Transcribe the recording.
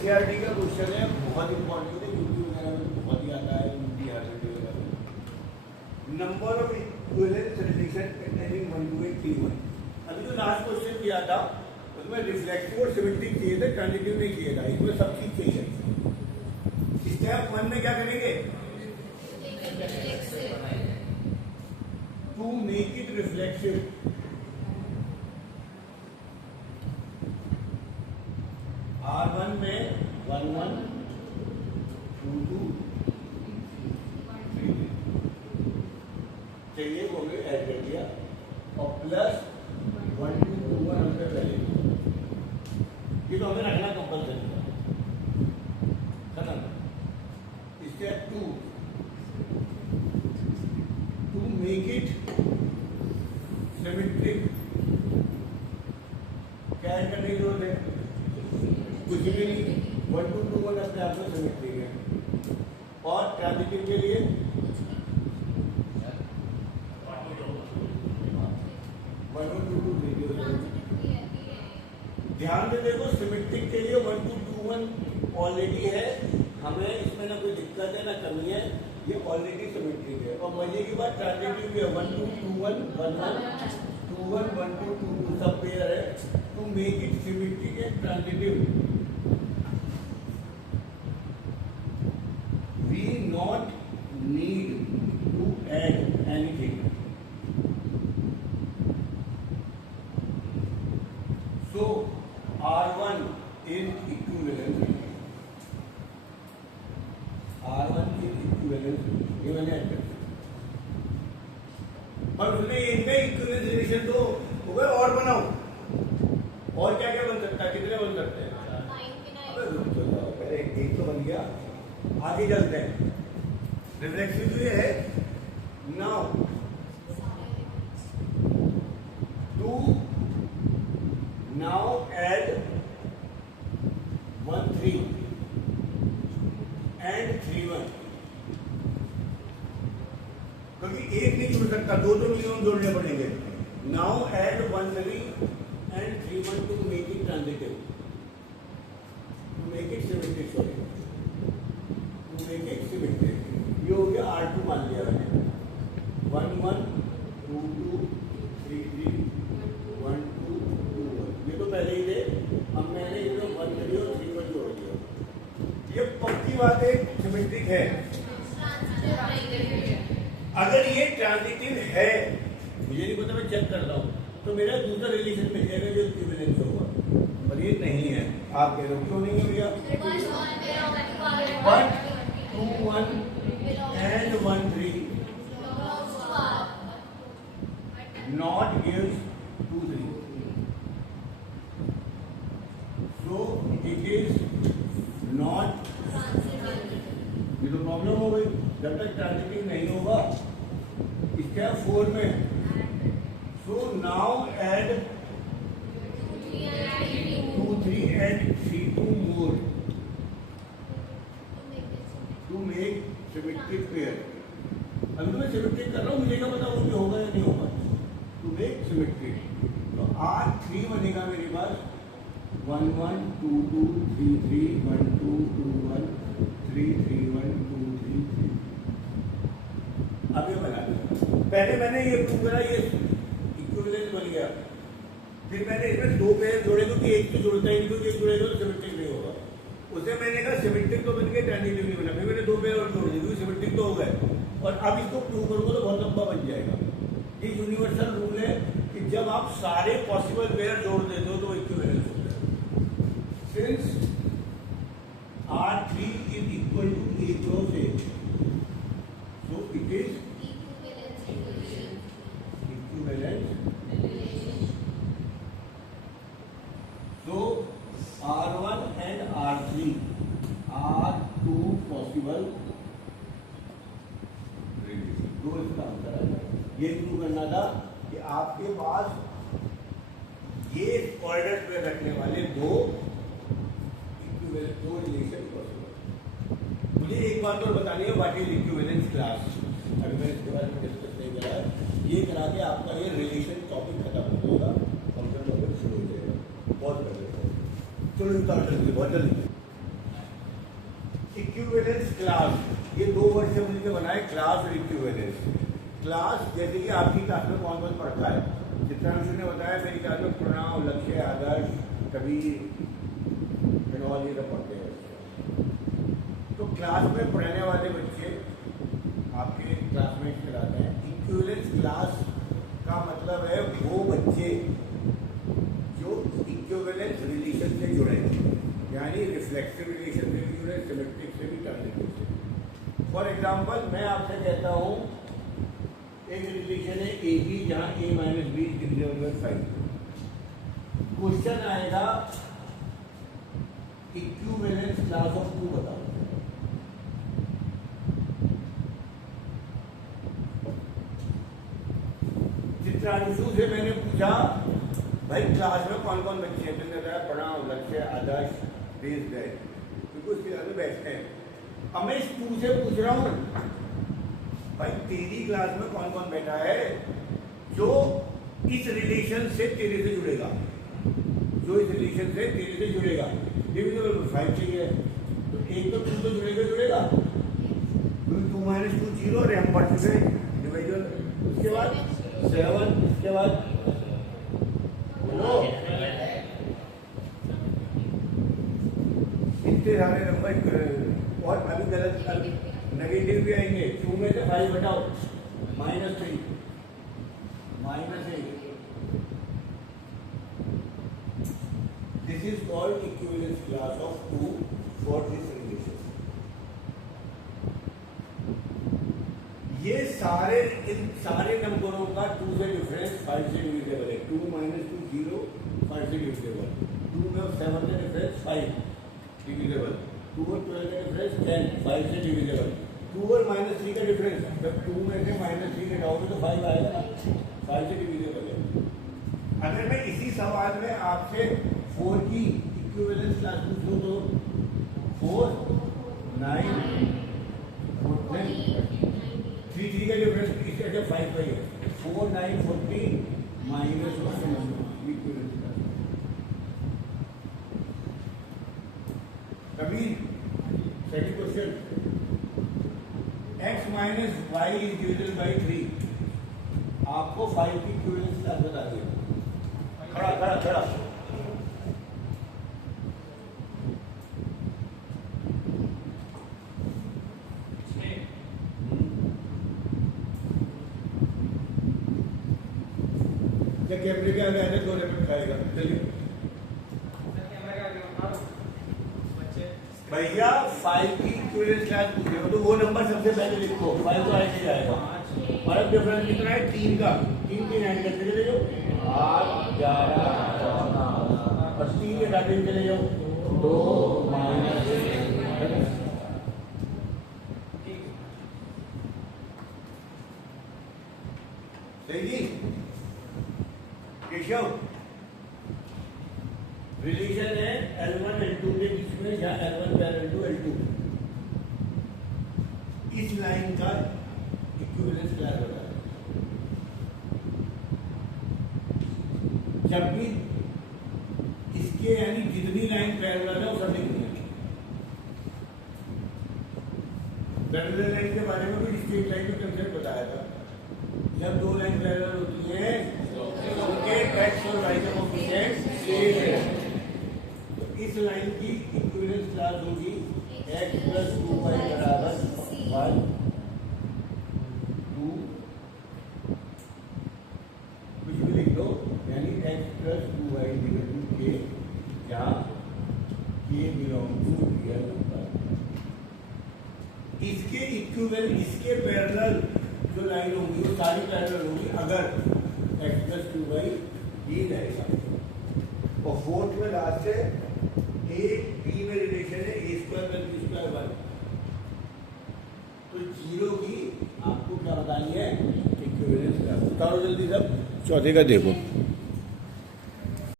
NCERT का question है, बहुत इंपॉर्टेंट है, यूपी वगैरह में तो बहुत ही आता है, यूपी आरटी वगैरह में। Number of equivalence relation containing 1 to 3 1। अभी जो लास्ट क्वेश्चन किया था उसमें रिफ्लेक्टिव और सिमेट्रिक चाहिए था, ट्रांजिटिव नहीं किया था। इसमें सब चीज चाहिए। स्टेप 1 में क्या करेंगे? To make it reflexive, R1 में 1 1 2 2 3 चाहिए, वो भी ऐड कर दिया और प्लस 1 2 2 1 हमने पहले, ये तो हमें रखना कंपल्सरी है। खत्म। Step 2 to make it symmetric, क्या ऐड करने की जरूरत है? कुछ भी नहीं, 1 2 2 1 अपने आप में सिमेट्रिक है। और ट्रांजिटिव के लिए 1 2 2 3। ध्यान से देखो, सिमेट्रिक के लिए 1 2 2 1 ऑलरेडी है, हमें इसमें ना कोई दिक्कत है ना कमी है, ये ऑलरेडी सिमेट्रिक है। और मजे की बात, ट्रांजिटिव भी है, 1 2 2 1 1 1 2 1 1 2 2 2 सब पेयर है। To make it symmetric and transitive, we not need to add anything. So R1 is equivalent, R1 is equivalent, ये मैंने ऐड कर दिया। और उसने इनका इक्विवेलेंस रिलेशन तो हो गया, और बनाओ, और क्या क्या बन सकता है, कितने बन सकते हैं? अबे रुक तो जाओ, पहले एक तो बन गया, आगे चलते हैं। रिफ्लेक्सिव जो है, now to now add 1 3 and 3 1, क्योंकि एक नहीं जुड़ सकता, दो मिनिमम जोड़ने पड़ेंगे। Now add 1 3 and 3 1 to make it transitive, to make it symmetric, sorry symmetric. ये हो गया R2 मान लिया मैंने, 1 1 2 2 3 3 1 2 2 1, ये तो पहले ही थे। अब मैंने ये 1 3 और 3 1 जोड़ दिया। ये पक्की बात है, सिमेट्रिक है। अगर ये ट्रांजिटिव है, मुझे नहीं पता, मैं चेक करता हूँ, तो मेरा दूसरा रिलेशन मिल जाएगा जो इक्विवेलेंस होगा, पर ये नहीं है। आप कह रहे हो क्यों नहीं हो गया? 1 2 1 and 1 3 not gives 2 3, so it is not, ये तो प्रॉब्लम हो गई। जब तक ट्रांजिटिव नहीं होगा, स्टेप 4 में, so now add 2 3 and 3 2 more to make symmetric pair. अभी तो मैं सिमेट्रिक कर रहा हूँ, मुझे क्या पता वो भी होगा या नहीं होगा। टू मेक सिमेट्रिक, तो R3 बनेगा मेरे पास 1 1 2 2 3 3 1 2 2 1 3 3 1 2 3 3। अब ये बना दिया। पहले मैंने ये प्रूव करा, ये इक्विवेलेंस बन गया। फिर मैंने इसमें दो पेयर जोड़े, क्योंकि एक तो जोड़ता ही नहीं, क्योंकि एक जोड़ेगा तो सिमेट्रिक नहीं होगा। उसे मैंने कहा सिमेट्रिक तो बन गया, ट्रांजिटिव नहीं बना। फिर मैंने दो पेयर और जोड़ दिए, क्योंकि सिमेट्रिक तो हो गए। और अब इसको प्रूव करूंगा तो बहुत लंबा बन जाएगा। ये यूनिवर्सल रूल है कि जब आप सारे पॉसिबल पेयर जोड़ देते हो तो इक्विवेलेंस होता है। Since R3 is equal to A cross A, so it is equivalent. So R1 and R3 are two possible relations. दो इसका आंसर है। ये प्रूव करना था कि आपके पास ये ऑर्डर पे रखने वाले दो रिलेशन पॉसिबल। मुझे एक बात और बतानी है, व्हाट इज इक्विवेलेंस क्लास। अभी मैं इसके बारे में डिस्कस नहीं कर रहा, ये करा के आपका ये रिलेशन टॉपिक खत्म हो जाएगा, फंक्शन टॉपिक शुरू हो जाएगा। बहुत पहले चलो बहुत जल्दी। ये दो वर्ड से मिलकर बना है क्लास और इक्विवेलेंस। क्लास जैसे कि आपकी क्लास में कौन कौन पढ़ता है, चित्रांशु ने बताया मेरी क्लास में प्रणव, लक्ष्य, आदर्श, कबीर, मनोहर ये सब पढ़ते हैं। तो क्लास में पढ़ने वाले बच्चे आपके क्लासमेट कहलाते हैं। इक्विवेलेंस क्लास का मतलब है वो बच्चे जो इक्विवेलेंस रिलेशन से जुड़े, यानी रिफ्लेक्सिव रिलेशन से भी जुड़े, सिमेट्रिक से भी, ट्रांजिटिव से। फॉर एग्जाम्पल मैं आपसे कहता हूँ एक रिलेशन है ए बी जहाँ a minus be divisible by 5। Question आएगा इक्विवेलेंस क्लास ऑफ 2 बताओ। चित्रांशु से मैंने पूछा भाई क्लास में कौन कौन बच्चे हैं, तुमने बताया प्रणव, लक्ष्य, आदर्श, देश गए, क्योंकि उसके साथ बैठते हैं। अब मैं इस 2 से पूछ रहा हूँ भाई तेरी क्लास में कौन कौन बैठा है जो इस रिलेशन से तेरे से जुड़ेगा, जो इस रिलेशन से तेरे से जुड़ेगा। डिविजिबल 5 चाहिए तो एक तो 2 तो जुड़ेगा, 2 माइनस 2 0 और हम पढ़ चुके डिविजिबल। उसके बाद 7, उसके बाद इतने सारे नंबर और अभी गलत नेगेटिव भी आएंगे। 2 में से 5 घटाओ, -3, -8। This is called equivalence class of 2 for this relation. ये इन सारे नंबरों का 2 से डिफरेंस 5 से डिविजिबल है। 2 माइनस 2 0, 5 से डिविजिबल। 2 में 7 से डिफरेंस 5 डिविजिबल। 2 और 12 का डिफरेंस 10, 5 से डिविजिबल। 2 और -3 का डिफरेंस, जब 2 में से -3 घटाओगे तो 5 आएगा ना, 5 से डिविजिबल है। अगर मैं इसी सवाल में आपसे 4 की इक्विवेलेंस क्लास पूछूं तो 4, 9, 3 का डिफरेंस इसके अच्छा 5 का ही है। 4, 9, 14 -1 equivalence class. Kabir second question, x minus Y is divisible by 3। आपको 5 की इक्विवेलेंस क्लास बता दिया। खड़ा कैमरे के आगे आने 2 मिनट खाएगा। चलिए भैया 5 की इक्विवेलेंस क्लास पूछे हो तो वो नंबर सबसे पहले लिखो। 5 तो ऐसे जाएगा। फर्क डिफरेंस कितना है 3 का। 3 3 ऐड करके चले जाओ, 8, 11, 14 और 3 के डाटे चले जाओ, 2 माइनस 1। सही जी। केशव रिलेशन है L1 L2 के बीच में, या L1 पैरेलल टू L2। इस लाइन का इक्विवेलेंस क्लास होता है। जब भी इसके यानी जितनी लाइन पैरेलल है वो सब लिखनी है। पैरेलल लाइन के बारे में भी स्ट्रेट लाइन का कंसेप्ट बताया था। जब 2 लाइन पैरेलल होती है उनके x और y का कोएफिशिएंट सेम है। इस लाइन की इक्विवेलेंस क्लास होगी x + 2y = 1, 2, कुछ भी लिख दो, यानी x + 2y = k, जहाँ k belong to real number. इसके इक्विवेलेंट, इसके पैरेलल जो लाइन होंगी वो सारी पैरेलल होंगी अगर x + 2y ही रहेगा। और 4th में लास्ट है ए बी में रिलेशन है a² + b² 1। तो 0 की आपको क्या बतानी है इक्विवेलेंस क्लास। उतारो जल्दी सब, चौथे का देखो।